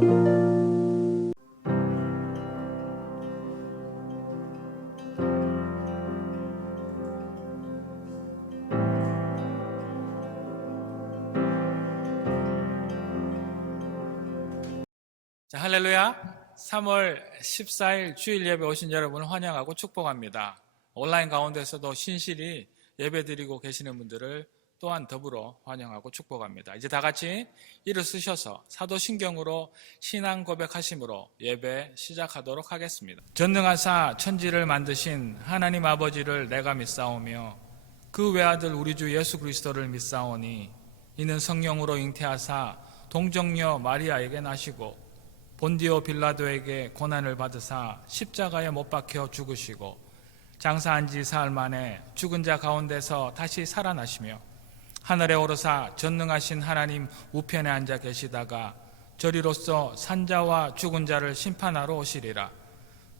자, 할렐루야. 3월 14일 주일 예배 오신 여러분을 환영하고 축복합니다. 온라인 가운데서도 신실히 예배 드리고 계시는 분들을 또한 더불어 환영하고 축복합니다. 이제 다 같이 일어서셔서 사도신경으로 신앙 고백하심으로 예배 시작하도록 하겠습니다. 전능하사 천지를 만드신 하나님 아버지를 내가 믿사오며 그 외아들 우리 주 예수 그리스도를 믿사오니 이는 성령으로 잉태하사 동정녀 마리아에게 나시고 본디오 빌라도에게 고난을 받으사 십자가에 못 박혀 죽으시고 장사한 지 사흘 만에 죽은 자 가운데서 다시 살아나시며 하늘에 오르사 전능하신 하나님 우편에 앉아 계시다가 저리로서 산자와 죽은 자를 심판하러 오시리라.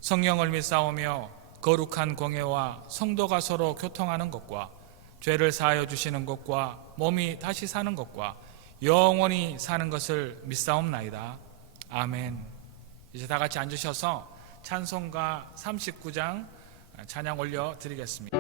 성령을 믿사오며 거룩한 공예와 성도가 서로 교통하는 것과 죄를 사하여 주시는 것과 몸이 다시 사는 것과 영원히 사는 것을 믿사옵나이다. 아멘. 이제 다 같이 앉으셔서 찬송가 39장 찬양 올려 드리겠습니다.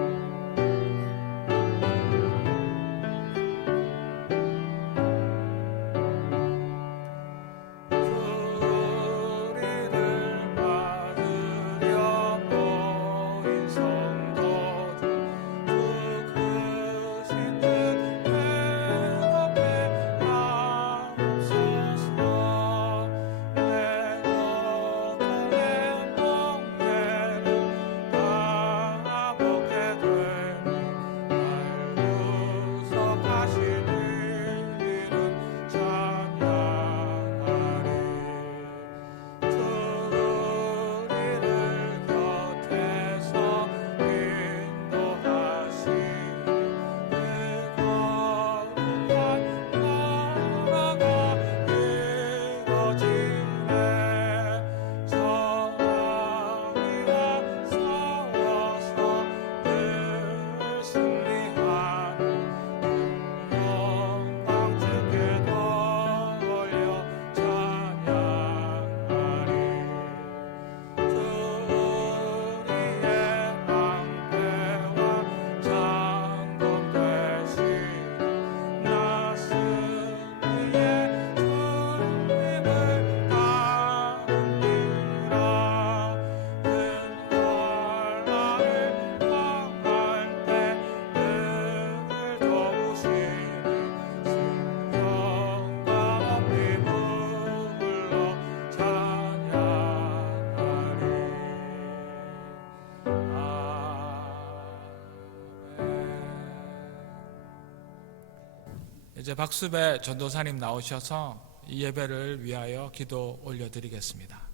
이제 박수배 전도사님 나오셔서 이 예배를 위하여 기도 올려드리겠습니다.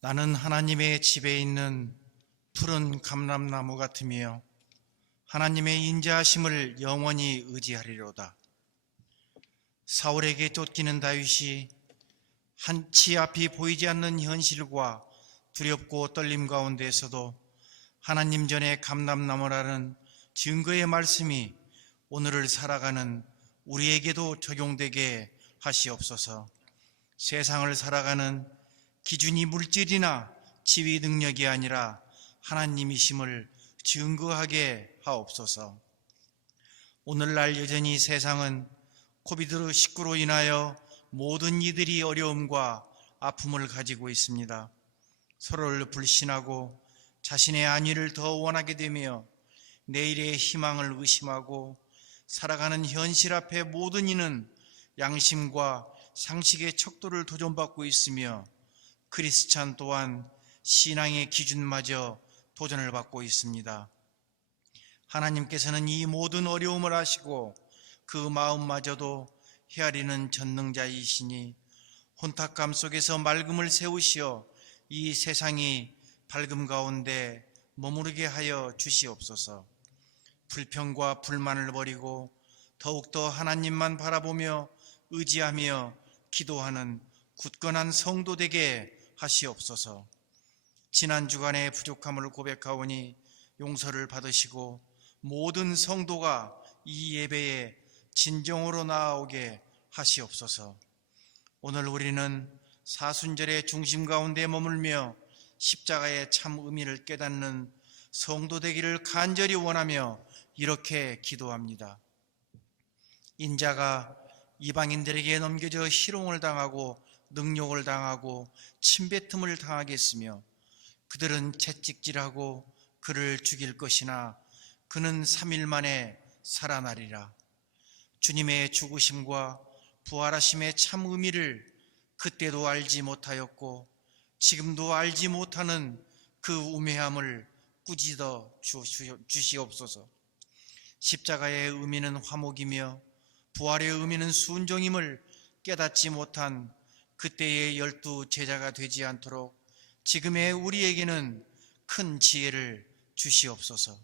나는 하나님의 집에 있는 푸른 감람나무 같으며 하나님의 인자하심을 영원히 의지하리로다. 사울에게 쫓기는 다윗이 한치 앞이 보이지 않는 현실과 두렵고 떨림 가운데에서도 하나님 전에 감람나무라는 증거의 말씀이 오늘을 살아가는 우리에게도 적용되게 하시옵소서. 세상을 살아가는 기준이 물질이나 지위 능력이 아니라 하나님이심을 증거하게 하옵소서. 오늘날 여전히 세상은 코비드19로 인하여 모든 이들이 어려움과 아픔을 가지고 있습니다. 서로를 불신하고 자신의 안위를 더 원하게 되며 내일의 희망을 의심하고 살아가는 현실 앞에 모든 이는 양심과 상식의 척도를 도전받고 있으며 크리스찬 또한 신앙의 기준마저 도전을 받고 있습니다. 하나님께서는 이 모든 어려움을 아시고 그 마음마저도 헤아리는 전능자이시니 혼탁감 속에서 맑음을 세우시어 이 세상이 밝음 가운데 머무르게 하여 주시옵소서. 불평과 불만을 버리고 더욱더 하나님만 바라보며 의지하며 기도하는 굳건한 성도 되게 하시옵소서. 지난 주간의 부족함을 고백하오니 용서를 받으시고 모든 성도가 이 예배에 진정으로 나아오게 하시옵소서. 오늘 우리는 사순절의 중심 가운데 머물며 십자가의 참 의미를 깨닫는 성도 되기를 간절히 원하며 이렇게 기도합니다. 인자가 이방인들에게 넘겨져 희롱을 당하고 능욕을 당하고 침뱉음을 당하겠으며 그들은 채찍질하고 그를 죽일 것이나 그는 3일 만에 살아나리라. 주님의 죽으심과 부활하심의 참 의미를 그때도 알지 못하였고 지금도 알지 못하는 그 우매함을 꾸짖어 주시옵소서. 십자가의 의미는 화목이며 부활의 의미는 순종임을 깨닫지 못한 그때의 12 제자가 되지 않도록 지금의 우리에게는 큰 지혜를 주시옵소서.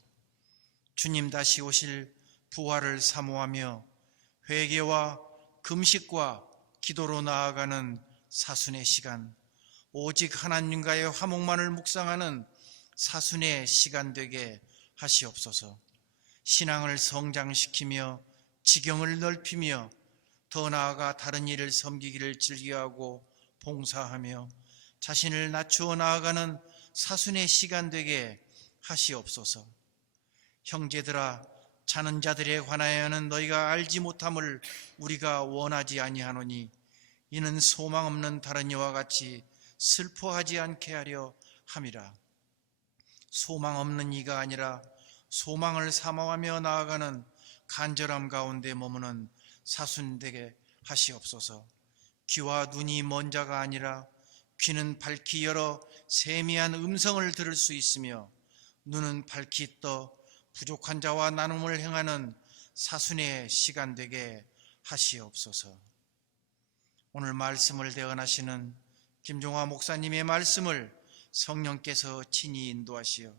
주님 다시 오실 부활을 사모하며 회개와 금식과 기도로 나아가는 사순의 시간, 오직 하나님과의 화목만을 묵상하는 사순의 시간 되게 하시옵소서. 신앙을 성장시키며 지경을 넓히며 더 나아가 다른 일을 섬기기를 즐겨하고 봉사하며 자신을 낮추어 나아가는 사순의 시간 되게 하시옵소서. 형제들아, 자는 자들에 관하여는 너희가 알지 못함을 우리가 원하지 아니하노니 이는 소망 없는 다른 이와 같이 슬퍼하지 않게 하려 함이라. 소망 없는 이가 아니라 소망을 사모하며 나아가는 간절함 가운데 머무는 사순 되게 하시옵소서. 귀와 눈이 먼 자가 아니라 귀는 밝히 열어 세미한 음성을 들을 수 있으며 눈은 밝히 떠 부족한 자와 나눔을 행하는 사순의 시간 되게 하시옵소서. 오늘 말씀을 대언하시는 김종화 목사님의 말씀을 성령께서 친히 인도하시어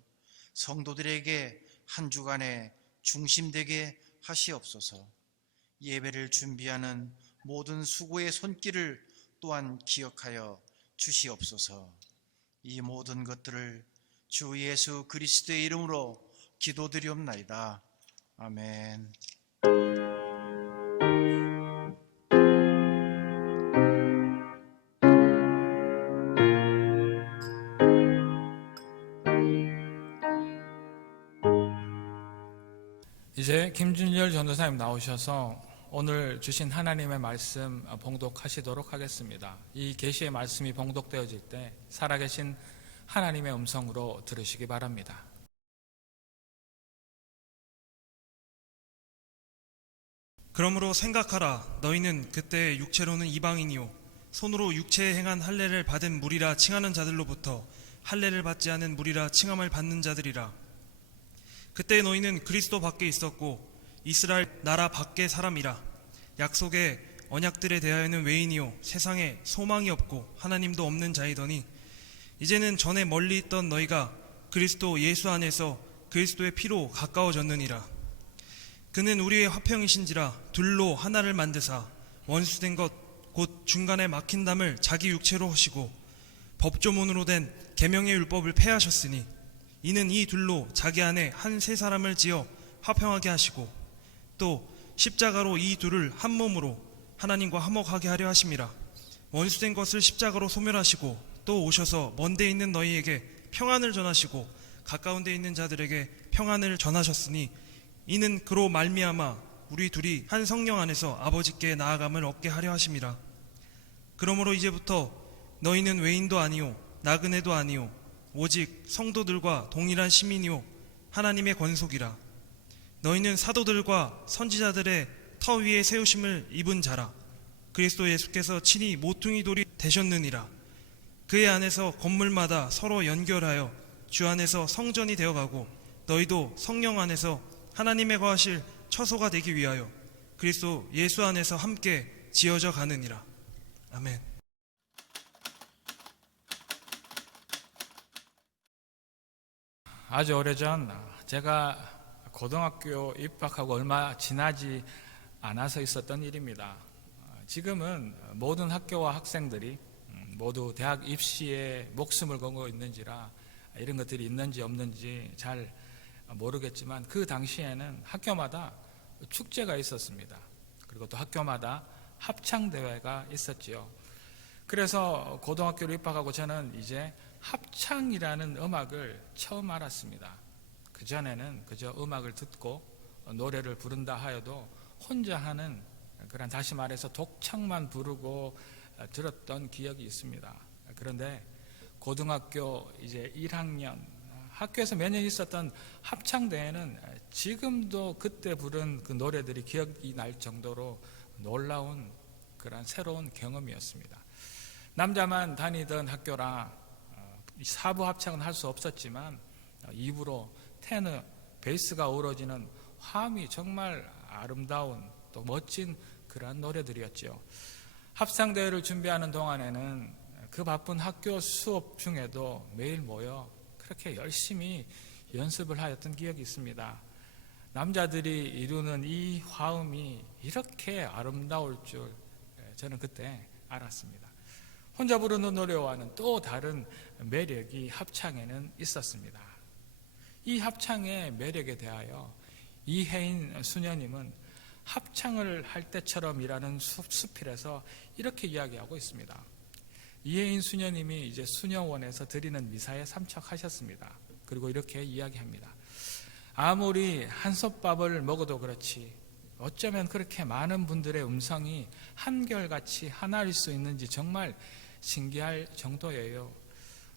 성도들에게 한 주간에 중심되게 하시옵소서. 예배를 준비하는 모든 수고의 손길을 또한 기억하여 주시옵소서. 이 모든 것들을 주 예수 그리스도의 이름으로 기도드리옵나이다. 아멘. 이제 김준열 전도사님 나오셔서 오늘 주신 하나님의 말씀 봉독하시도록 하겠습니다. 이 계시의 말씀이 봉독되어질 때 살아계신 하나님의 음성으로 들으시기 바랍니다. 그러므로 생각하라. 너희는 그때 육체로는 이방인이요 손으로 육체에 행한 할례를 받은 무리라 칭하는 자들로부터 할례를 받지 않은 무리라 칭함을 받는 자들이라. 그때 너희는 그리스도 밖에 있었고 이스라엘 나라 밖의 사람이라. 약속의 언약들에 대하여는 외인이요 세상에 소망이 없고 하나님도 없는 자이더니 이제는 전에 멀리 있던 너희가 그리스도 예수 안에서 그리스도의 피로 가까워졌느니라. 그는 우리의 화평이신지라 둘로 하나를 만드사 원수된 것 곧 중간에 막힌 담을 자기 육체로 하시고 법조문으로 된 계명의 율법을 폐하셨으니 이는 이 둘로 자기 안에 한 세 사람을 지어 화평하게 하시고 또 십자가로 이 둘을 한 몸으로 하나님과 화목하게 하려 하심이라. 원수된 것을 십자가로 소멸하시고 또 오셔서 먼 데 있는 너희에게 평안을 전하시고 가까운 데 있는 자들에게 평안을 전하셨으니 이는 그로 말미암아 우리 둘이 한 성령 안에서 아버지께 나아감을 얻게 하려 하심이라. 그러므로 이제부터 너희는 외인도 아니요 나그네도 아니요 오직 성도들과 동일한 시민이요 하나님의 권속이라. 너희는 사도들과 선지자들의 터 위에 세우심을 입은 자라. 그리스도 예수께서 친히 모퉁이 돌이 되셨느니라. 그의 안에서 건물마다 서로 연결하여 주 안에서 성전이 되어가고 너희도 성령 안에서 하나님의 거하실 처소가 되기 위하여 그리스도 예수 안에서 함께 지어져 가느니라. 아멘. 아주 오래전 제가 고등학교 입학하고 얼마 지나지 않아서 있었던 일입니다. 지금은 모든 학교와 학생들이 모두 대학 입시에 목숨을 걸고 있는지라 이런 것들이 있는지 없는지 잘 모르겠지만 그 당시에는 학교마다 축제가 있었습니다. 그리고 또 학교마다 합창대회가 있었지요. 그래서 고등학교로 입학하고 저는 이제 합창이라는 음악을 처음 알았습니다. 그전에는 그저 음악을 듣고 노래를 부른다 하여도 혼자 하는 그런, 다시 말해서 독창만 부르고 들었던 기억이 있습니다. 그런데 고등학교 이제 1학년 학교에서 매년 있었던 합창대회는 지금도 그때 부른 그 노래들이 기억이 날 정도로 놀라운 그런 새로운 경험이었습니다. 남자만 다니던 학교라 사부 합창은 할 수 없었지만 입으로 테너, 베이스가 어우러지는 화음이 정말 아름다운 또 멋진 그러한 노래들이었죠. 합창대회를 준비하는 동안에는 그 바쁜 학교 수업 중에도 매일 모여 그렇게 열심히 연습을 하였던 기억이 있습니다. 남자들이 이루는 이 화음이 이렇게 아름다울 줄 저는 그때 알았습니다. 혼자 부르는 노래와는 또 다른 매력이 합창에는 있었습니다. 이 합창의 매력에 대하여 이혜인 수녀님은 합창을 할 때처럼이라는 수필에서 이렇게 이야기하고 있습니다. 이혜인 수녀님이 이제 수녀원에서 드리는 미사에 참석하셨습니다. 그리고 이렇게 이야기합니다. 아무리 한솥밥을 먹어도 그렇지 어쩌면 그렇게 많은 분들의 음성이 한결같이 하나일 수 있는지 정말 신기할 정도예요.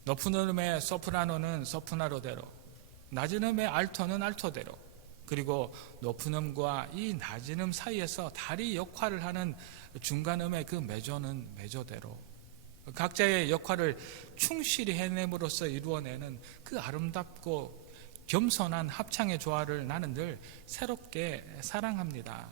높은 음의 소프라노는 소프라노대로, 낮은 음의 알토는 알토대로, 그리고 높은 음과 이 낮은 음 사이에서 다리 역할을 하는 중간 음의 그 메조는 메조대로, 각자의 역할을 충실히 해냄으로써 이루어내는 그 아름답고 겸손한 합창의 조화를 나는 늘 새롭게 사랑합니다.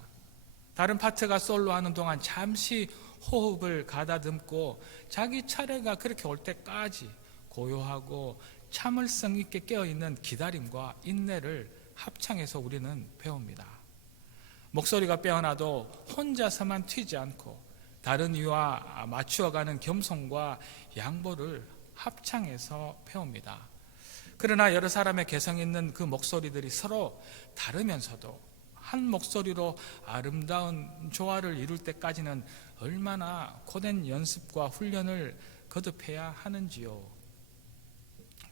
다른 파트가 솔로하는 동안 잠시 호흡을 가다듬고 자기 차례가 그렇게 올 때까지 고요하고 참을성 있게 깨어있는 기다림과 인내를 합창에서 우리는 배웁니다. 목소리가 빼어나도 혼자서만 튀지 않고 다른 이와 맞추어가는 겸손과 양보를 합창에서 배웁니다. 그러나 여러 사람의 개성 있는 그 목소리들이 서로 다르면서도 한 목소리로 아름다운 조화를 이룰 때까지는 얼마나 고된 연습과 훈련을 거듭해야 하는지요.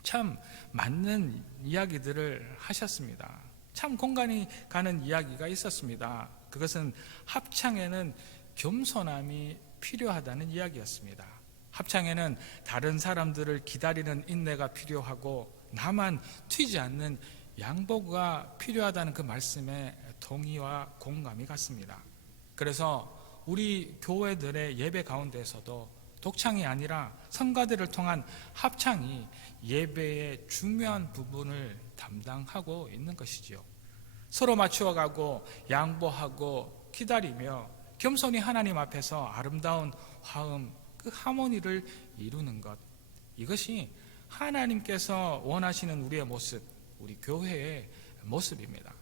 참 맞는 이야기들을 하셨습니다. 참 공감이 가는 이야기가 있었습니다. 그것은 합창에는 겸손함이 필요하다는 이야기였습니다. 합창에는 다른 사람들을 기다리는 인내가 필요하고 나만 튀지 않는 양보가 필요하다는 그 말씀에 동의와 공감이 갔습니다. 그래서 우리 교회들의 예배 가운데서도 독창이 아니라 성가대를 통한 합창이 예배의 중요한 부분을 담당하고 있는 것이지요. 서로 맞추어가고 양보하고 기다리며 겸손히 하나님 앞에서 아름다운 화음, 그 하모니를 이루는 것, 이것이 하나님께서 원하시는 우리의 모습, 우리 교회의 모습입니다.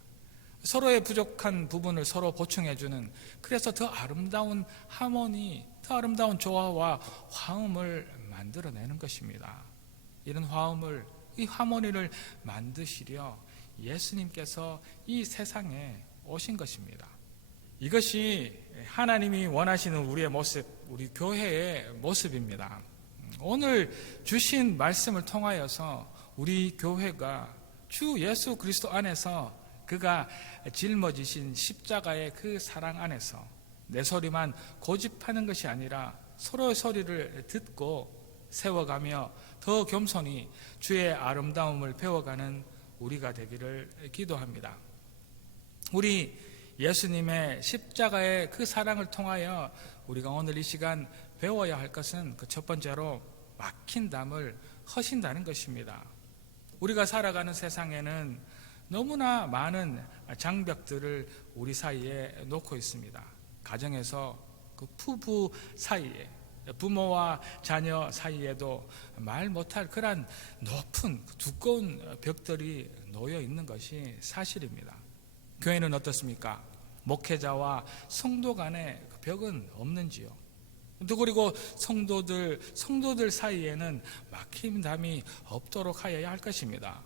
서로의 부족한 부분을 서로 보충해주는, 그래서 더 아름다운 하모니, 더 아름다운 조화와 화음을 만들어내는 것입니다. 이런 화음을, 이 하모니를 만드시려 예수님께서 이 세상에 오신 것입니다. 이것이 하나님이 원하시는 우리의 모습, 우리 교회의 모습입니다. 오늘 주신 말씀을 통하여서 우리 교회가 주 예수 그리스도 안에서 그가 짊어지신 십자가의 그 사랑 안에서 내 소리만 고집하는 것이 아니라 서로의 소리를 듣고 세워가며 더 겸손히 주의 아름다움을 배워가는 우리가 되기를 기도합니다. 우리 예수님의 십자가의 그 사랑을 통하여 우리가 오늘 이 시간 배워야 할 것은 그 첫 번째로 막힌 담을 허신다는 것입니다. 우리가 살아가는 세상에는 너무나 많은 장벽들을 우리 사이에 놓고 있습니다. 가정에서 그 부부 사이에, 부모와 자녀 사이에도 말 못할 그런 높은 두꺼운 벽들이 놓여 있는 것이 사실입니다. 교회는 어떻습니까? 목회자와 성도 간의 그 벽은 없는지요? 또 그리고 성도들 사이에는 막힌 담이 없도록 하여야 할 것입니다.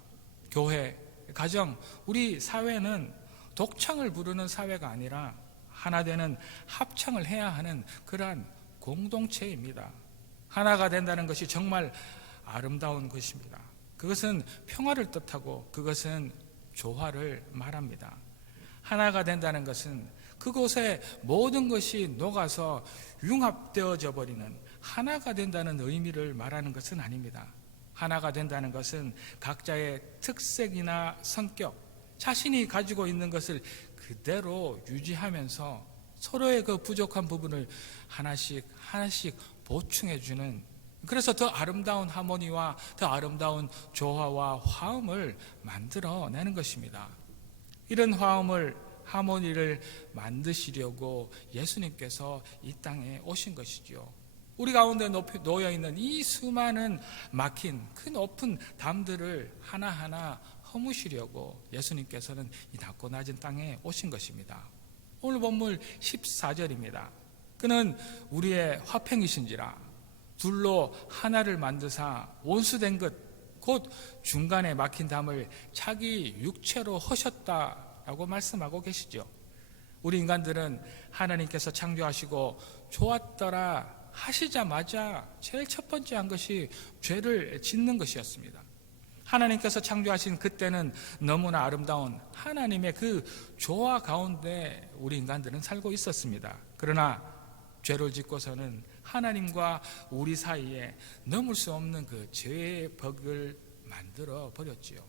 교회, 가정, 우리 사회는 독창을 부르는 사회가 아니라 하나 되는 합창을 해야 하는 그러한 공동체입니다. 하나가 된다는 것이 정말 아름다운 것입니다. 그것은 평화를 뜻하고 그것은 조화를 말합니다. 하나가 된다는 것은 그곳에 모든 것이 녹아서 융합되어져 버리는 하나가 된다는 의미를 말하는 것은 아닙니다. 하나가 된다는 것은 각자의 특색이나 성격, 자신이 가지고 있는 것을 그대로 유지하면서 서로의 그 부족한 부분을 하나씩 보충해 주는, 그래서 더 아름다운 하모니와 더 아름다운 조화와 화음을 만들어내는 것입니다. 이런 하모니를 만드시려고 예수님께서 이 땅에 오신 것이지요. 우리 가운데 놓여있는 이 수많은 막힌 그 높은 담들을 하나하나 허무시려고 예수님께서는 이 낮고 낮은 땅에 오신 것입니다. 오늘 본문 14절입니다. 그는 우리의 화평이신지라 둘로 하나를 만드사 원수된 것 곧 중간에 막힌 담을 자기 육체로 허셨다라고 말씀하고 계시죠. 우리 인간들은 하나님께서 창조하시고 좋았더라 하시자마자 제일 첫 번째 한 것이 죄를 짓는 것이었습니다. 하나님께서 창조하신 그때는 너무나 아름다운 하나님의 그 조화 가운데 우리 인간들은 살고 있었습니다. 그러나 죄를 짓고서는 하나님과 우리 사이에 넘을 수 없는 그 죄의 벽을 만들어 버렸지요.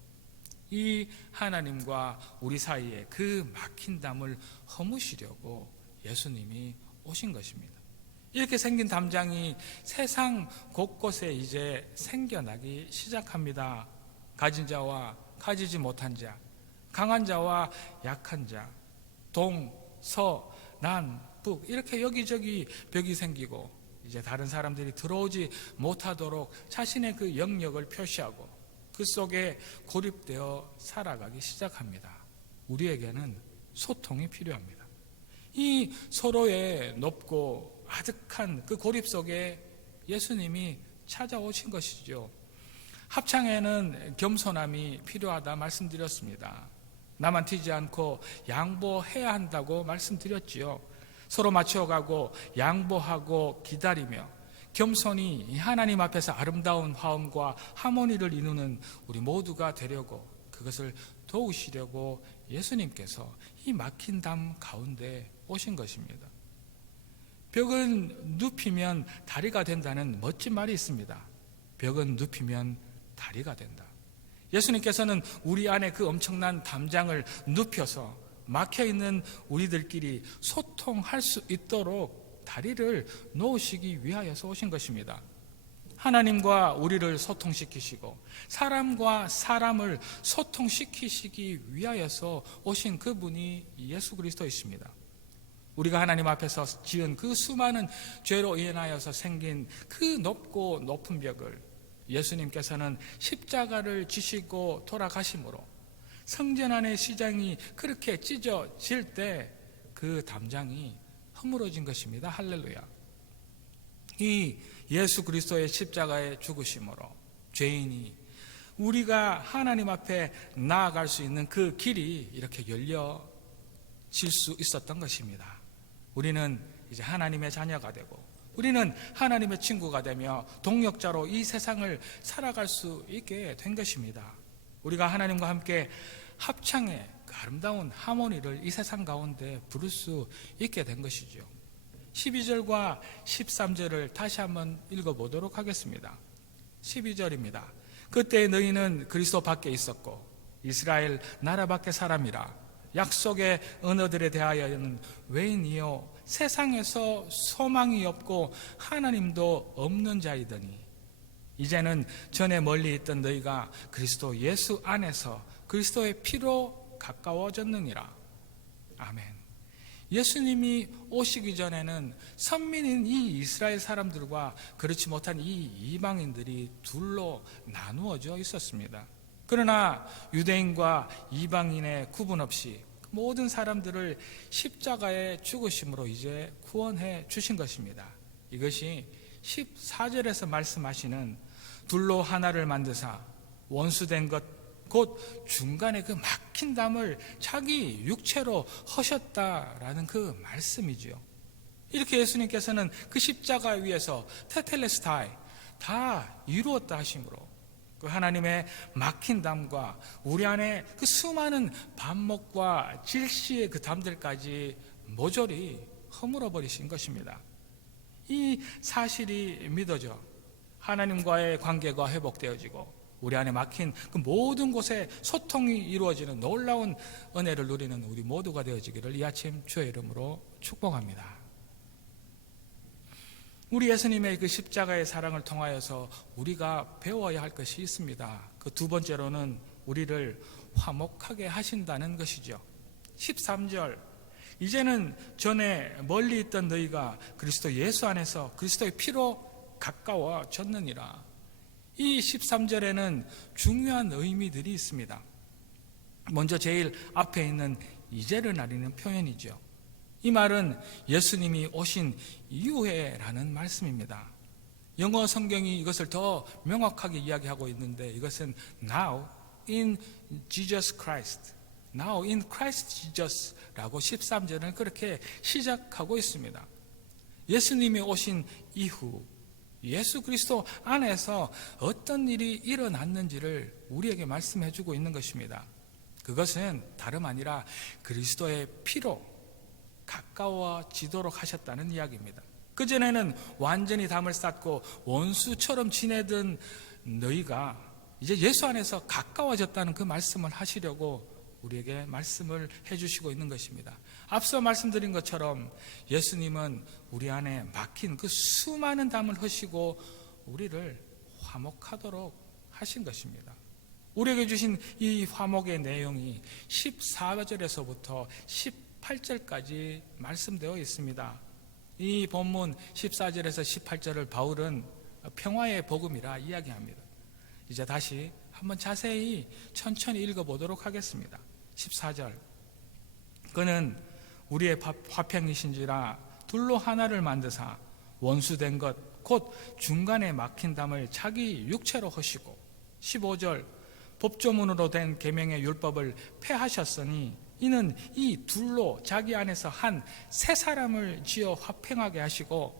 이 하나님과 우리 사이에 그 막힌 담을 허무시려고 예수님이 오신 것입니다. 이렇게 생긴 담장이 세상 곳곳에 이제 생겨나기 시작합니다. 가진 자와 가지지 못한 자, 강한 자와 약한 자, 동, 서, 남, 북 이렇게 여기저기 벽이 생기고 이제 다른 사람들이 들어오지 못하도록 자신의 그 영역을 표시하고 그 속에 고립되어 살아가기 시작합니다. 우리에게는 소통이 필요합니다. 이 서로의 높고 아득한 그 고립 속에 예수님이 찾아오신 것이죠. 합창에는 겸손함이 필요하다 말씀드렸습니다. 나만 튀지 않고 양보해야 한다고 말씀드렸지요. 서로 맞춰가고 양보하고 기다리며 겸손히 하나님 앞에서 아름다운 화음과 하모니를 이루는 우리 모두가 되려고, 그것을 도우시려고 예수님께서 이 막힌 담 가운데 오신 것입니다. 벽은 눕히면 다리가 된다는 멋진 말이 있습니다. 벽은 눕히면 다리가 된다. 예수님께서는 우리 안에 그 엄청난 담장을 눕혀서 막혀있는 우리들끼리 소통할 수 있도록 다리를 놓으시기 위하여서 오신 것입니다. 하나님과 우리를 소통시키시고 사람과 사람을 소통시키시기 위하여서 오신 그분이 예수 그리스도이십니다. 우리가 하나님 앞에서 지은 그 수많은 죄로 인하여서 생긴 그 높고 높은 벽을 예수님께서는 십자가를 지시고 돌아가심으로 성전 안의 시장이 그렇게 찢어질 때 그 담장이 허물어진 것입니다. 할렐루야. 이 예수 그리스도의 십자가의 죽으심으로 죄인이 우리가 하나님 앞에 나아갈 수 있는 그 길이 이렇게 열려질 수 있었던 것입니다. 우리는 이제 하나님의 자녀가 되고 우리는 하나님의 친구가 되며 동역자로 이 세상을 살아갈 수 있게 된 것입니다. 우리가 하나님과 함께 합창의 그 아름다운 하모니를 이 세상 가운데 부를 수 있게 된 것이죠. 12절과 13절을 다시 한번 읽어보도록 하겠습니다. 12절입니다. 그때 너희는 그리스도 밖에 있었고 이스라엘 나라 밖의 사람이라 약속의 언어들에 대하여는 외인이요 세상에서 소망이 없고 하나님도 없는 자이더니 이제는 전에 멀리 있던 너희가 그리스도 예수 안에서 그리스도의 피로 가까워졌느니라. 아멘. 예수님이 오시기 전에는 선민인 이 이스라엘 사람들과 그렇지 못한 이 이방인들이 둘로 나누어져 있었습니다. 그러나 유대인과 이방인의 구분 없이 모든 사람들을 십자가의 죽으심으로 이제 구원해 주신 것입니다. 이것이 14절에서 말씀하시는 둘로 하나를 만드사 원수된 것 곧 중간에 그 막힌 담을 자기 육체로 허셨다라는 그 말씀이지요. 이렇게 예수님께서는 그 십자가 위에서 테텔레스타이 다 이루었다 하심으로 그 하나님의 막힌 담과 우리 안에 그 수많은 반목과 질시의 그 담들까지 모조리 허물어 버리신 것입니다. 이 사실이 믿어져 하나님과의 관계가 회복되어지고 우리 안에 막힌 그 모든 곳에 소통이 이루어지는 놀라운 은혜를 누리는 우리 모두가 되어지기를 이 아침 주의 이름으로 축복합니다. 우리 예수님의 그 십자가의 사랑을 통하여서 우리가 배워야 할 것이 있습니다. 그 두 번째로는 우리를 화목하게 하신다는 것이죠. 13절, 이제는 전에 멀리 있던 너희가 그리스도 예수 안에서 그리스도의 피로 가까워졌느니라. 이 13절에는 중요한 의미들이 있습니다. 먼저 제일 앞에 있는 이제를 나리는 표현이죠. 이 말은 예수님이 오신 이후에라는 말씀입니다. 영어 성경이 이것을 더 명확하게 이야기하고 있는데 이것은 Now in Jesus Christ, Now in Christ Jesus 라고 13절을 그렇게 시작하고 있습니다. 예수님이 오신 이후 예수 그리스도 안에서 어떤 일이 일어났는지를 우리에게 말씀해 주고 있는 것입니다. 그것은 다름 아니라 그리스도의 피로 가까워지도록 하셨다는 이야기입니다. 그전에는 완전히 담을 쌓고 원수처럼 지내던 너희가 이제 예수 안에서 가까워졌다는 그 말씀을 하시려고 우리에게 말씀을 해주시고 있는 것입니다. 앞서 말씀드린 것처럼 예수님은 우리 안에 막힌 그 수많은 담을 허시고 우리를 화목하도록 하신 것입니다. 우리에게 주신 이 화목의 내용이 14절에서부터 18절까지 말씀되어 있습니다. 이 본문 14절에서 18절을 바울은 평화의 복음이라 이야기합니다. 이제 다시 한번 자세히 천천히 읽어보도록 하겠습니다. 14절, 그는 우리의 화평이신지라 둘로 하나를 만드사 원수된 것 곧 중간에 막힌 담을 자기 육체로 허시고. 15절, 법조문으로 된 계명의 율법을 폐하셨으니 이는 이 둘로 자기 안에서 한 새 사람을 지어 화평하게 하시고.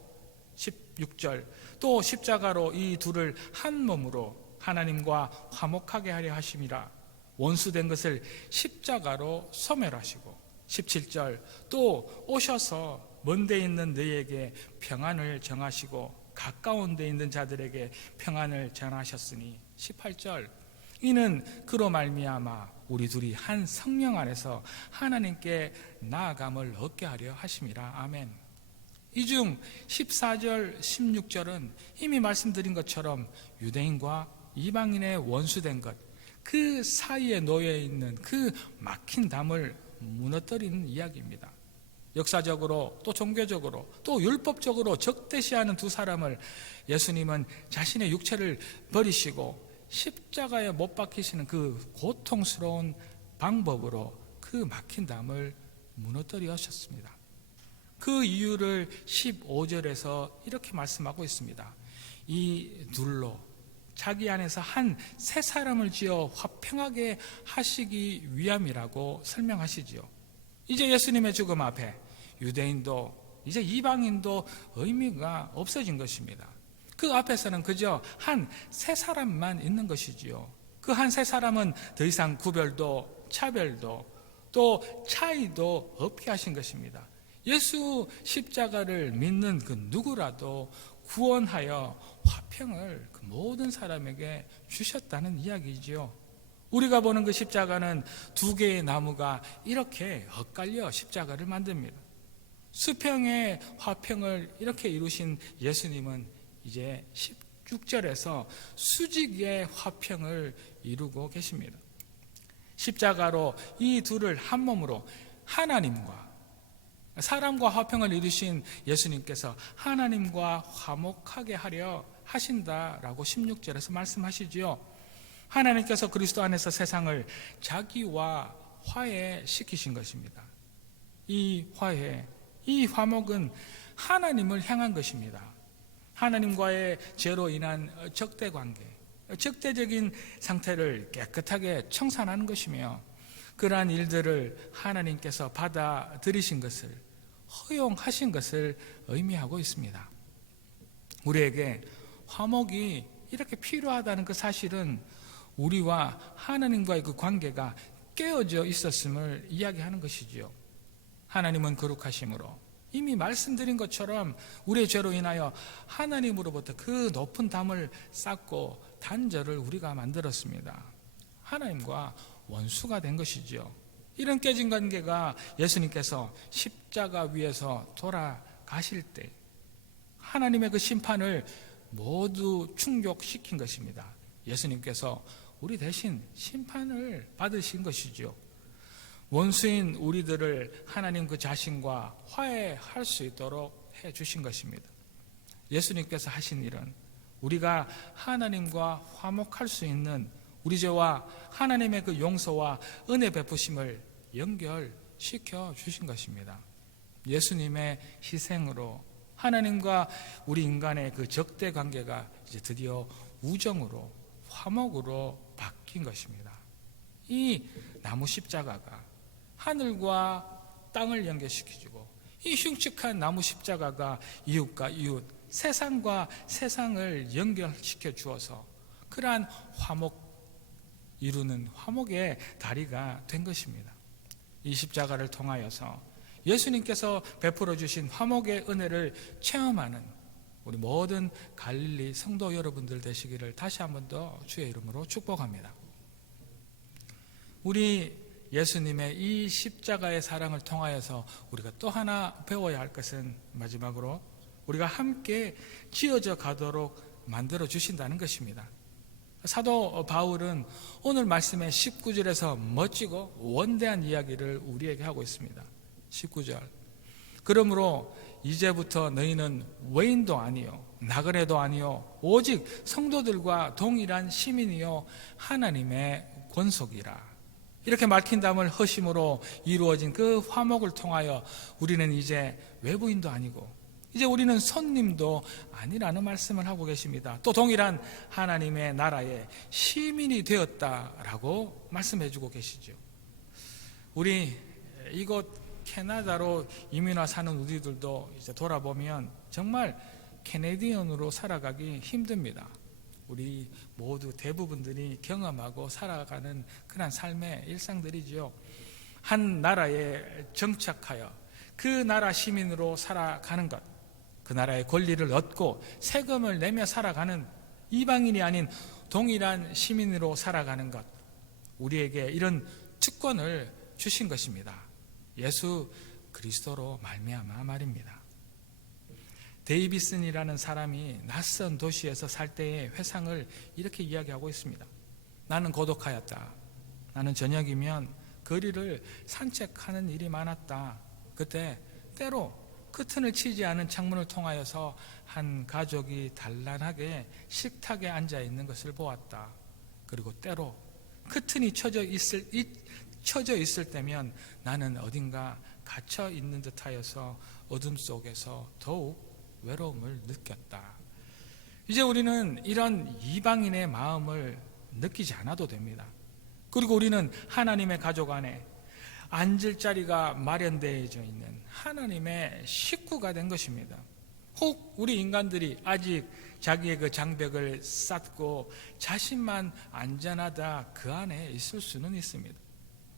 16절, 또 십자가로 이 둘을 한 몸으로 하나님과 화목하게 하려 하심이라 원수된 것을 십자가로 소멸하시고. 17절, 또 오셔서 먼데 있는 너희에게 평안을 정하시고 가까운 데 있는 자들에게 평안을 전하셨으니. 18절, 이는 그로 말미암아 우리 둘이 한 성령 안에서 하나님께 나아감을 얻게 하려 하심이라. 아멘. 이 중 14절, 16절은 이미 말씀드린 것처럼 유대인과 이방인의 원수된 것, 그 사이에 놓여 있는 그 막힌 담을 무너뜨리는 이야기입니다. 역사적으로 또 종교적으로 또 율법적으로 적대시하는 두 사람을 예수님은 자신의 육체를 버리시고 십자가에 못 박히시는 그 고통스러운 방법으로 그 막힌 담을 무너뜨려 하셨습니다. 그 이유를 15절에서 이렇게 말씀하고 있습니다. 이 둘로 자기 안에서 한 새 사람을 지어 화평하게 하시기 위함이라고 설명하시지요. 이제 예수님의 죽음 앞에 유대인도 이제 이방인도 의미가 없어진 것입니다. 그 앞에서는 그저 한 새 사람만 있는 것이지요. 그 한 새 사람은 더 이상 구별도 차별도 또 차이도 없게 하신 것입니다. 예수 십자가를 믿는 그 누구라도 구원하여 화평을 그 모든 사람에게 주셨다는 이야기지요. 우리가 보는 그 십자가는 두 개의 나무가 이렇게 엇갈려 십자가를 만듭니다. 수평의 화평을 이렇게 이루신 예수님은 이제 16절에서 수직의 화평을 이루고 계십니다. 십자가로 이 둘을 한 몸으로 하나님과 사람과 화평을 이루신 예수님께서 하나님과 화목하게 하려 하신다라고 16절에서 말씀하시지요. 하나님께서 그리스도 안에서 세상을 자기와 화해시키신 것입니다. 이 화해, 이 화목은 하나님을 향한 것입니다. 하나님과의 죄로 인한 적대관계, 적대적인 상태를 깨끗하게 청산하는 것이며 그러한 일들을 하나님께서 받아들이신 것을, 허용하신 것을 의미하고 있습니다. 우리에게 화목이 이렇게 필요하다는 그 사실은 우리와 하나님과의 그 관계가 깨어져 있었음을 이야기하는 것이지요. 하나님은 거룩하심으로 이미 말씀드린 것처럼 우리의 죄로 인하여 하나님으로부터 그 높은 담을 쌓고 단절을 우리가 만들었습니다. 하나님과 원수가 된 것이지요. 이런 깨진 관계가 예수님께서 십자가 위에서 돌아가실 때 하나님의 그 심판을 모두 충족시킨 것입니다. 예수님께서 우리 대신 심판을 받으신 것이죠. 원수인 우리들을 하나님 그 자신과 화해할 수 있도록 해주신 것입니다. 예수님께서 하신 일은 우리가 하나님과 화목할 수 있는 우리 죄와 하나님의 그 용서와 은혜 베푸심을 연결시켜 주신 것입니다. 예수님의 희생으로 하나님과 우리 인간의 그 적대 관계가 이제 드디어 우정으로 화목으로 바뀐 것입니다. 이 나무 십자가가 하늘과 땅을 연결시켜주고 이 흉측한 나무 십자가가 이웃과 이웃, 세상과 세상을 연결시켜 주어서 그러한 이루는 화목의 다리가 된 것입니다. 이 십자가를 통하여서 예수님께서 베풀어 주신 화목의 은혜를 체험하는 우리 모든 갈릴리 성도 여러분들 되시기를 다시 한 번 더 주의 이름으로 축복합니다. 우리 예수님의 이 십자가의 사랑을 통하여서 우리가 또 하나 배워야 할 것은 마지막으로 우리가 함께 지어져 가도록 만들어 주신다는 것입니다. 사도 바울은 오늘 말씀의 19절에서 멋지고 원대한 이야기를 우리에게 하고 있습니다. 19절. 그러므로 이제부터 너희는 외인도 아니요 나그네도 아니요 오직 성도들과 동일한 시민이요 하나님의 권속이라. 이렇게 막힌 담을 허심으로 이루어진 그 화목을 통하여 우리는 이제 외부인도 아니고 이제 우리는 손님도 아니라는 말씀을 하고 계십니다. 또 동일한 하나님의 나라의 시민이 되었다라고 말씀해 주고 계시죠. 우리 이곳 캐나다로 이민 와 사는 우리들도 이제 돌아보면 정말 캐네디언으로 살아가기 힘듭니다. 우리 모두 대부분들이 경험하고 살아가는 그런 삶의 일상들이지요. 한 나라에 정착하여 그 나라 시민으로 살아가는 것, 그 나라의 권리를 얻고 세금을 내며 살아가는 이방인이 아닌 동일한 시민으로 살아가는 것, 우리에게 이런 특권을 주신 것입니다. 예수 그리스도로 말미암아 말입니다. 데이비슨이라는 사람이 낯선 도시에서 살 때의 회상을 이렇게 이야기하고 있습니다. 나는 고독하였다. 나는 저녁이면 거리를 산책하는 일이 많았다. 그때 때로 커튼을 치지 않은 창문을 통하여서 한 가족이 단란하게 식탁에 앉아 있는 것을 보았다. 그리고 때로 커튼이 쳐져 있을 때면 나는 어딘가 갇혀 있는 듯하여서 어둠 속에서 더욱 외로움을 느꼈다. 이제 우리는 이런 이방인의 마음을 느끼지 않아도 됩니다. 그리고 우리는 하나님의 가족 안에 앉을 자리가 마련되어져 있는 하나님의 식구가 된 것입니다. 혹 우리 인간들이 아직 자기의 그 장벽을 쌓고 자신만 안전하다 그 안에 있을 수는 있습니다.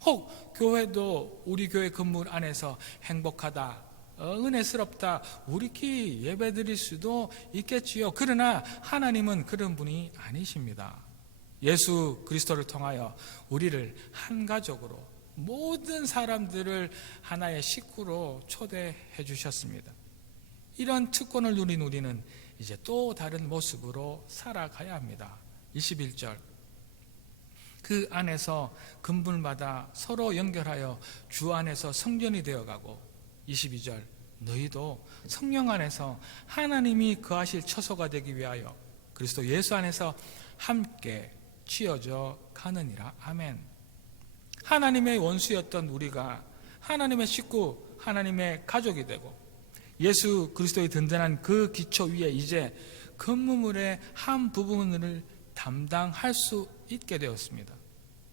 혹 교회도 우리 교회 건물 안에서 행복하다, 은혜스럽다, 우리끼리 예배드릴 수도 있겠지요. 그러나 하나님은 그런 분이 아니십니다. 예수 그리스도를 통하여 우리를 한 가족으로, 모든 사람들을 하나의 식구로 초대해 주셨습니다. 이런 특권을 누린 우리는 이제 또 다른 모습으로 살아가야 합니다. 21절. 그 안에서 건물마다 서로 연결하여 주 안에서 성전이 되어가고, 22절. 너희도 성령 안에서 하나님이 거하실 처소가 되기 위하여 그리스도 예수 안에서 함께 지어져 가느니라. 아멘. 하나님의 원수였던 우리가 하나님의 식구, 하나님의 가족이 되고 예수 그리스도의 든든한 그 기초 위에 이제 건물의 한 부분을 담당할 수 있게 되었습니다.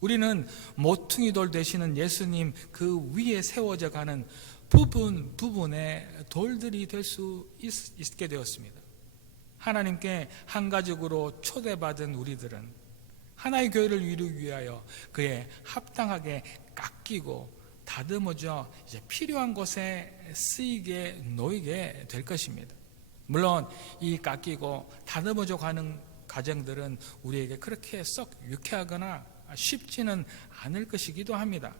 우리는 모퉁이 돌 되시는 예수님 그 위에 세워져 가는 부분의 돌들이 될 수 있게 되었습니다. 하나님께 한 가족으로 초대받은 우리들은 하나의 교회를 이루기 위하여 그에 합당하게 깎이고 다듬어져 이제 필요한 곳에 쓰이게 놓이게 될 것입니다. 물론 이 깎이고 다듬어져 가는 과정들은 우리에게 그렇게 썩 유쾌하거나 쉽지는 않을 것이기도 합니다.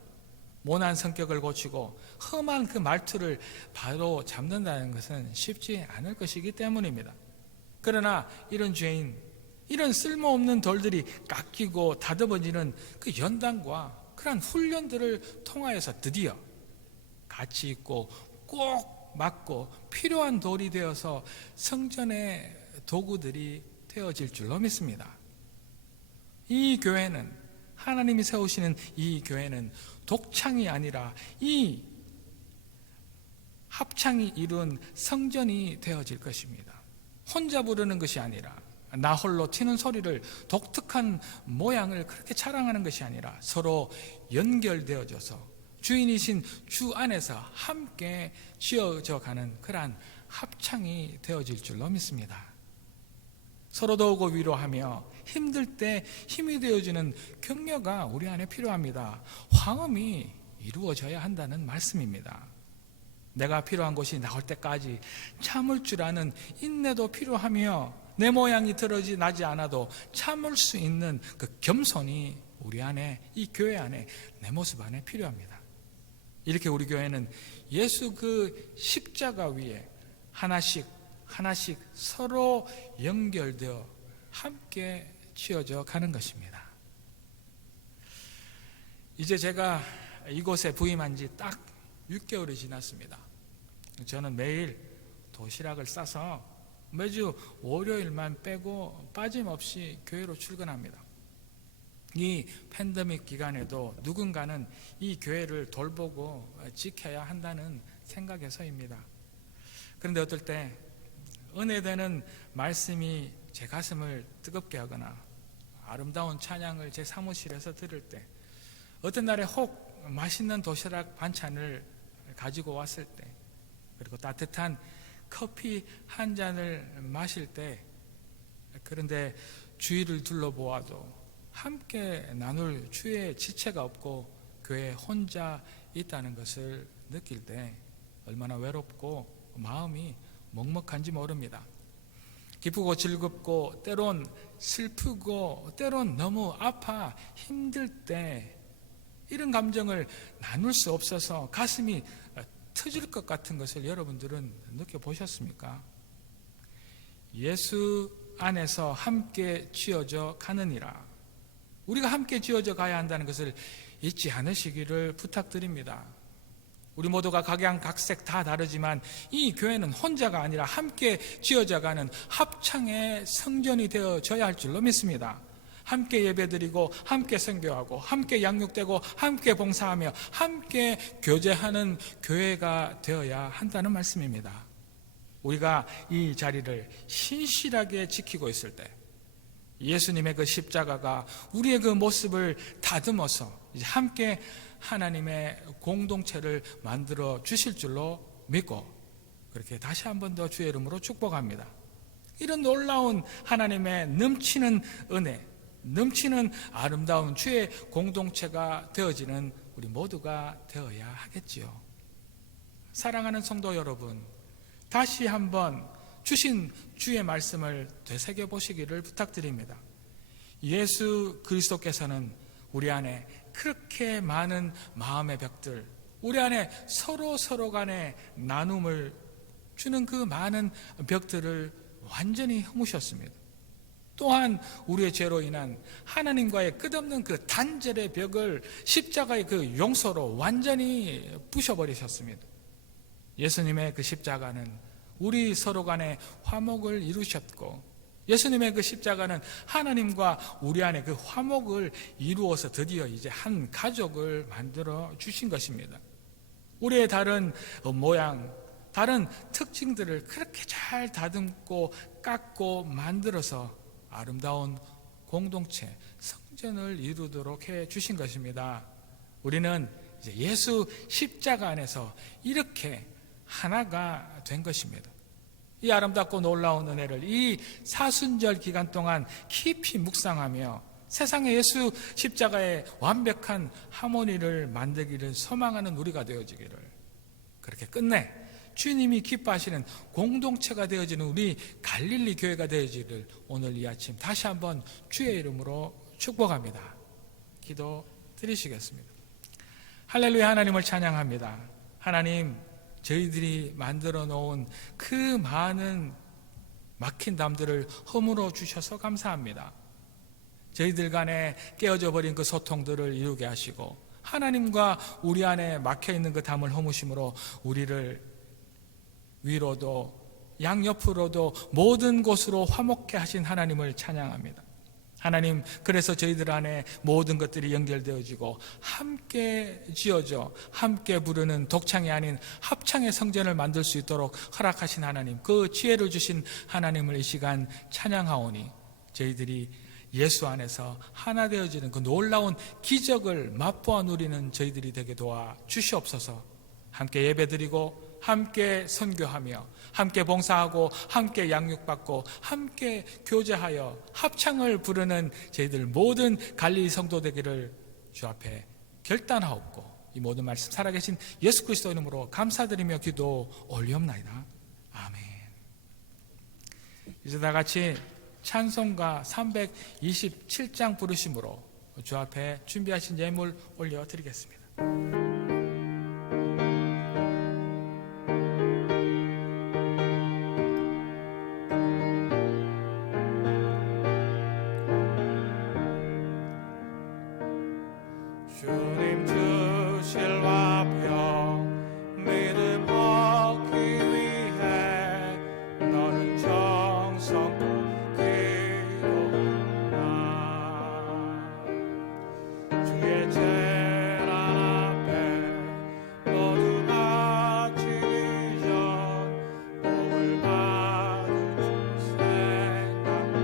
모난 성격을 고치고 험한 그 말투를 바로 잡는다는 것은 쉽지 않을 것이기 때문입니다. 그러나 이런 죄인, 이런 쓸모없는 돌들이 깎이고 다듬어지는 그 연단과 그러한 훈련들을 통하여서 드디어 가치 있고 꼭 맞고 필요한 돌이 되어서 성전의 도구들이 되어질 줄로 믿습니다. 이 교회는, 하나님이 세우시는 이 교회는 독창이 아니라 이 합창이 이룬 성전이 되어질 것입니다. 혼자 부르는 것이 아니라, 나 홀로 튀는 소리를, 독특한 모양을 그렇게 자랑하는 것이 아니라 서로 연결되어져서 주인이신 주 안에서 함께 지어져 가는 그러한 합창이 되어질 줄로 믿습니다. 서로 도우고 위로하며 힘들 때 힘이 되어주는 격려가 우리 안에 필요합니다. 화음이 이루어져야 한다는 말씀입니다. 내가 필요한 것이 나올 때까지 참을 줄 아는 인내도 필요하며 내 모양이 드러지 나지 않아도 참을 수 있는 그 겸손이 우리 안에, 이 교회 안에, 내 모습 안에 필요합니다. 이렇게 우리 교회는 예수 그 십자가 위에 하나씩 서로 연결되어 함께 지어져 가는 것입니다. 이제 제가 이곳에 부임한 지 딱 6개월이 지났습니다. 저는 매일 도시락을 싸서 매주 월요일만 빼고 빠짐없이 교회로 출근합니다. 이 팬데믹 기간에도 누군가는 이 교회를 돌보고 지켜야 한다는 생각에서입니다. 그런데 어떨 때 은혜되는 말씀이 제 가슴을 뜨겁게 하거나 아름다운 찬양을 제 사무실에서 들을 때, 어떤 날에 혹 맛있는 도시락 반찬을 가지고 왔을 때, 그리고 따뜻한 커피 한 잔을 마실 때, 그런데 주위를 둘러보아도 함께 나눌 주의 지체가 없고 교회에 혼자 있다는 것을 느낄 때 얼마나 외롭고 마음이 먹먹한지 모릅니다. 기쁘고 즐겁고 때론 슬프고 때론 너무 아파 힘들 때 이런 감정을 나눌 수 없어서 가슴이 터질 것 같은 것을 여러분들은 느껴보셨습니까? 예수 안에서 함께 지어져 가느니라. 우리가 함께 지어져 가야 한다는 것을 잊지 않으시기를 부탁드립니다. 우리 모두가 각양각색 다 다르지만 이 교회는 혼자가 아니라 함께 지어져 가는 합창의 성전이 되어져야 할 줄로 믿습니다. 함께 예배드리고 함께 선교하고 함께 양육되고 함께 봉사하며 함께 교제하는 교회가 되어야 한다는 말씀입니다. 우리가 이 자리를 신실하게 지키고 있을 때 예수님의 그 십자가가 우리의 그 모습을 다듬어서 이제 함께 하나님의 공동체를 만들어 주실 줄로 믿고 그렇게 다시 한 번 더 주의 이름으로 축복합니다. 이런 놀라운 하나님의 넘치는 은혜, 넘치는 아름다운 주의 공동체가 되어지는 우리 모두가 되어야 하겠지요. 사랑하는 성도 여러분, 다시 한번 주신 주의 말씀을 되새겨 보시기를 부탁드립니다. 예수 그리스도께서는 우리 안에 그렇게 많은 마음의 벽들, 우리 안에 서로 간에 나눔을 주는 그 많은 벽들을 완전히 허무셨습니다. 또한 우리의 죄로 인한 하나님과의 끝없는 그 단절의 벽을 십자가의 그 용서로 완전히 부셔버리셨습니다. 예수님의 그 십자가는 우리 서로 간에 화목을 이루셨고, 예수님의 그 십자가는 하나님과 우리 안에 그 화목을 이루어서 드디어 이제 한 가족을 만들어 주신 것입니다. 우리의 다른 모양, 다른 특징들을 그렇게 잘 다듬고 깎고 만들어서 아름다운 공동체, 성전을 이루도록 해 주신 것입니다. 우리는 이제 예수 십자가 안에서 이렇게 하나가 된 것입니다. 이 아름답고 놀라운 은혜를 이 사순절 기간 동안 깊이 묵상하며 세상에 예수 십자가의 완벽한 하모니를 만들기를 소망하는 우리가 되어지기를, 그렇게 끝내 주님이 기뻐하시는 공동체가 되어지는 우리 갈릴리 교회가 되어지기를 오늘 이 아침 다시 한번 주의 이름으로 축복합니다. 기도 드리시겠습니다. 할렐루야. 하나님을 찬양합니다. 하나님, 저희들이 만들어 놓은 그 많은 막힌 담들을 허물어 주셔서 감사합니다. 저희들 간에 깨어져 버린 그 소통들을 이루게 하시고 하나님과 우리 안에 막혀있는 그 담을 허무심으로 우리를 위로도 양옆으로도 모든 곳으로 화목케 하신 하나님을 찬양합니다. 하나님, 그래서 저희들 안에 모든 것들이 연결되어지고 함께 지어져 함께 부르는 독창이 아닌 합창의 성전을 만들 수 있도록 허락하신 하나님, 그 지혜를 주신 하나님을 이 시간 찬양하오니 저희들이 예수 안에서 하나 되어지는 그 놀라운 기적을 맛보아 누리는 저희들이 되게 도와 주시옵소서. 함께 예배드리고 함께 선교하며 함께 봉사하고 함께 양육받고 함께 교제하여 합창을 부르는 저희들 모든 갈릴리 성도 되기를 주 앞에 결단하옵고 이 모든 말씀 살아계신 예수 그리스도 이름으로 감사드리며 기도 올리옵나이다. 아멘. 이제 다 같이 찬송가 327장 부르심으로 주 앞에 준비하신 예물 올려드리겠습니다. 주님 주실 화평 믿음 얻기 위해 너는 정성껏 기도하나 주의 재난 앞에 모두 바치기 전 복을 받을 줄 생각나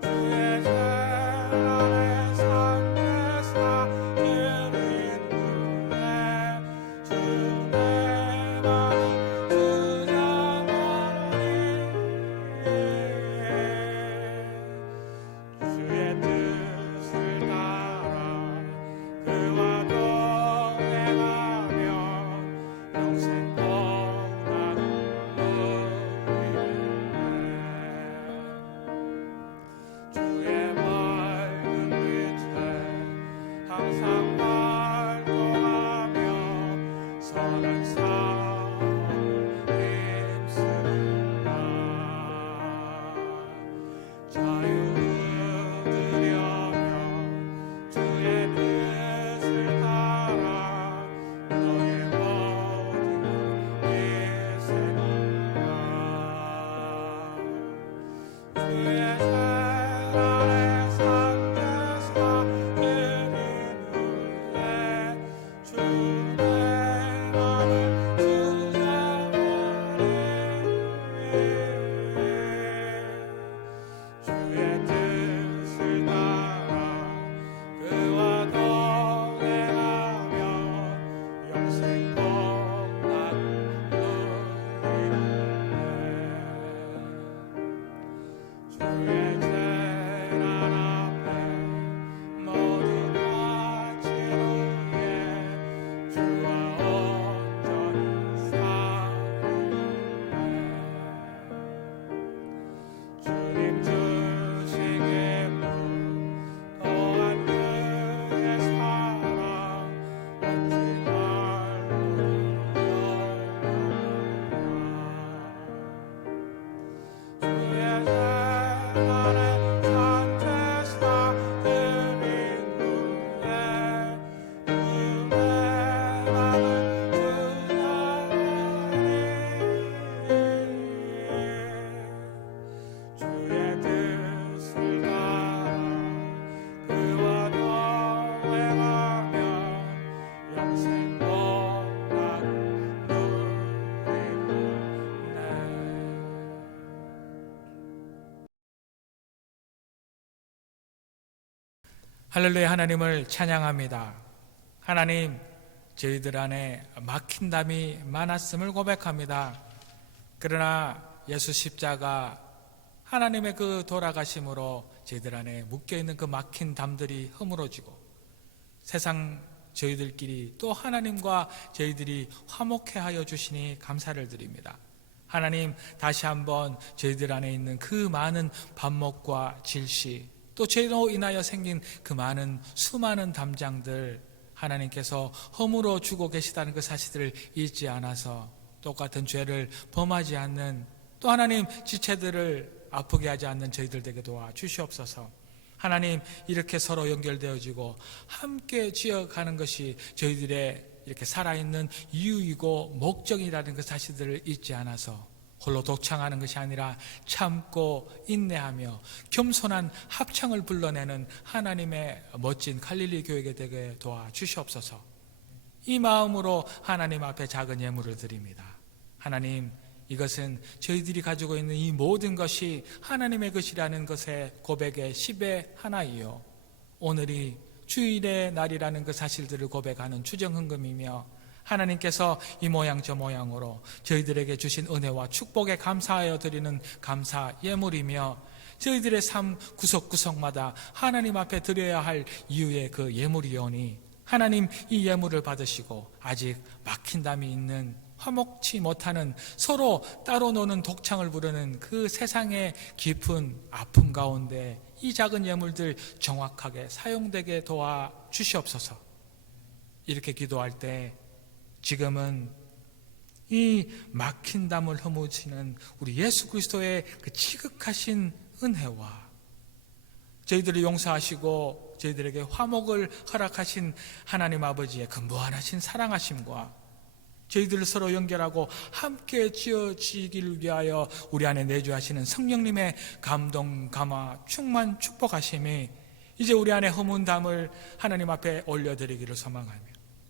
주의 재난에 상대사 드린 후에 주의 마음 주장하니 주의 뜻을 따라 그와 동행하며 영생 복락을 누리네 주의 맑은 빛에 항상 활동하며 선한 삶을 힘쓰는 나 자유 얻으려면 주의 뜻을 따라 너의 모든 일생아 주의 재난에 상대사 드린 후에 주의 마음을 주장하니 주의 뜻을 따라 그와 동행하며 영생 복락을 누리네 주의 재난 앞에 모두 바친 후에 주와 온전히 싸우네 주님 주신 기쁨 또한 그의 사랑 어찌 말로 표현하랴 주의 재난에 상대사 드린 후에 주의 마음을 주장하니 주의 뜻을 따라 그와 동행하며 영생 복락을 누리네 할렐루야. 하나님을 찬양합니다. 하나님, 저희들 안에 막힌담이 많았음을 고백합니다. 그러나 예수 십자가 하나님의 그 돌아가심으로 저희들 안에 묶여있는 그 막힌 담들이 허물어지고 세상 저희들끼리 또 하나님과 저희들이 화목해 하여 주시니 감사를 드립니다. 하나님, 다시 한번 저희들 안에 있는 그 많은 반목과 질시, 또 죄로 인하여 생긴 그 많은 수많은 담장들 하나님께서 허물어 주고 계시다는 그 사실을 잊지 않아서 똑같은 죄를 범하지 않는, 또 하나님 지체들을 아프게 하지 않는 저희들 되게 도와 주시옵소서. 하나님, 이렇게 서로 연결되어지고 함께 지어가는 것이 저희들의 이렇게 살아있는 이유이고 목적이라는 그 사실들을 잊지 않아서 홀로 독창하는 것이 아니라 참고 인내하며 겸손한 합창을 불러내는 하나님의 멋진 갈릴리 교회가 되게 도와 주시옵소서. 이 마음으로 하나님 앞에 작은 예물을 드립니다. 하나님, 이것은 저희들이 가지고 있는 이 모든 것이 하나님의 것이라는 것의 고백의 10의 하나이요, 오늘이 주일의 날이라는 그 사실들을 고백하는 추정헌금이며, 하나님께서 이 모양 저 모양으로 저희들에게 주신 은혜와 축복에 감사하여 드리는 감사 예물이며, 저희들의 삶 구석구석마다 하나님 앞에 드려야 할 이유의 그 예물이오니, 하나님, 이 예물을 받으시고 아직 막힌 담이 있는, 화목치 못하는, 서로 따로 노는 독창을 부르는 그 세상의 깊은 아픔 가운데 이 작은 예물들 정확하게 사용되게 도와 주시옵소서. 이렇게 기도할 때 지금은 이 막힌 담을 허무치는 우리 예수 그리스도의 그 지극하신 은혜와 저희들을 용서하시고 저희들에게 화목을 허락하신 하나님 아버지의 그 무한하신 사랑하심과 저희들을 서로 연결하고 함께 지어지기를 위하여 우리 안에 내주하시는 성령님의 감동, 감화, 충만, 축복하심이 이제 우리 안에 허문 담을 하나님 앞에 올려드리기를 소망하며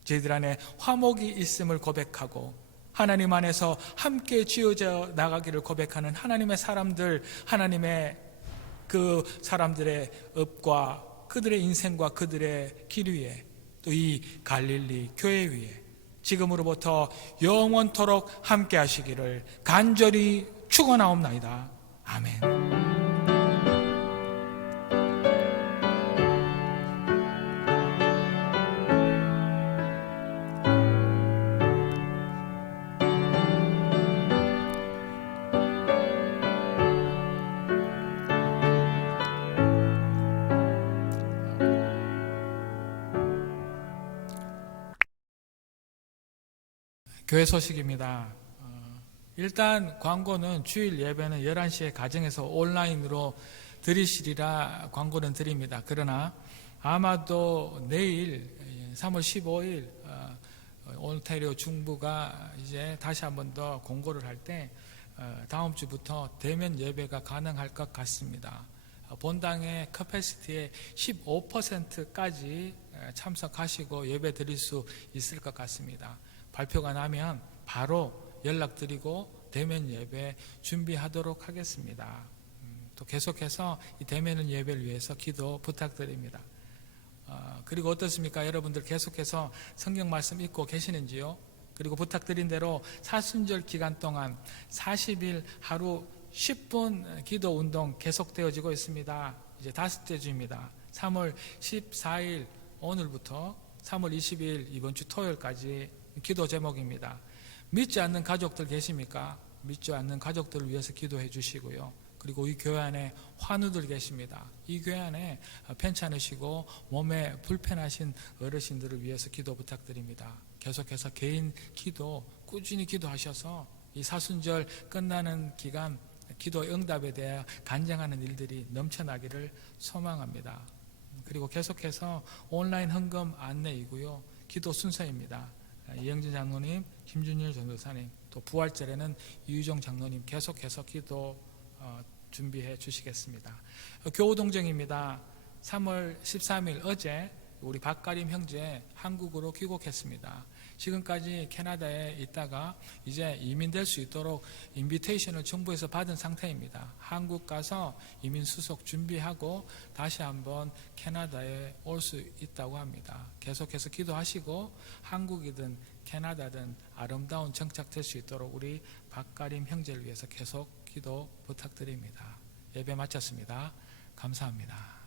저희들 안에 화목이 있음을 고백하고 하나님 안에서 함께 지어져 나가기를 고백하는 하나님의 사람들, 하나님의 그 사람들의 읍과 그들의 인생과 그들의 길 위에, 또 이 갈릴리 교회 위에 지금으로부터 영원토록 함께 하시기를 간절히 축원하옵나이다. 아멘. 교회 소식입니다. 일단 광고는 주일 예배는 11시에 가정에서 온라인으로 드리시리라 광고는 드립니다. 그러나 아마도 내일 3월 15일 온타리오 중부가 이제 다시 한 번 더 공고를 할 때 다음 주부터 대면 예배가 가능할 것 같습니다. 본당의 캐패시티의 15%까지 참석하시고 예배 드릴 수 있을 것 같습니다. 발표가 나면 바로 연락드리고 대면 예배 준비하도록 하겠습니다. 또 계속해서 이 대면 예배를 위해서 기도 부탁드립니다. 그리고 어떻습니까? 여러분들 계속해서 성경 말씀 읽고 계시는지요? 그리고 부탁드린 대로 사순절 기간 동안 40일 하루 10분 기도 운동 계속되어지고 있습니다. 이제 5째 주입니다. 3월 14일 오늘부터 3월 20일 이번 주 토요일까지 기도 제목입니다. 믿지 않는 가족들 계십니까? 믿지 않는 가족들을 위해서 기도해 주시고요. 그리고 이 교회 안에 환우들 계십니다. 이 교회 안에 편찮으시고 몸에 불편하신 어르신들을 위해서 기도 부탁드립니다. 계속해서 개인 기도 꾸준히 기도하셔서 이 사순절 끝나는 기간 기도 응답에 대해 간증하는 일들이 넘쳐나기를 소망합니다. 그리고 계속해서 온라인 헌금 안내이고요. 기도 순서입니다. 이영진 장로님, 김준일 전도사님, 또 부활절에는 이유정 장로님 계속해서 기도 준비해 주시겠습니다. 교우동정입니다. 3월 13일 어제 우리 박가림 형제 한국으로 귀국했습니다. 지금까지 캐나다에 있다가 이제 이민될 수 있도록 인비테이션을 정부에서 받은 상태입니다. 한국 가서 이민 수속 준비하고 다시 한번 캐나다에 올 수 있다고 합니다. 계속해서 기도하시고 한국이든 캐나다든 아름다운 정착될 수 있도록 우리 박가림 형제를 위해서 계속 기도 부탁드립니다. 예배 마쳤습니다. 감사합니다.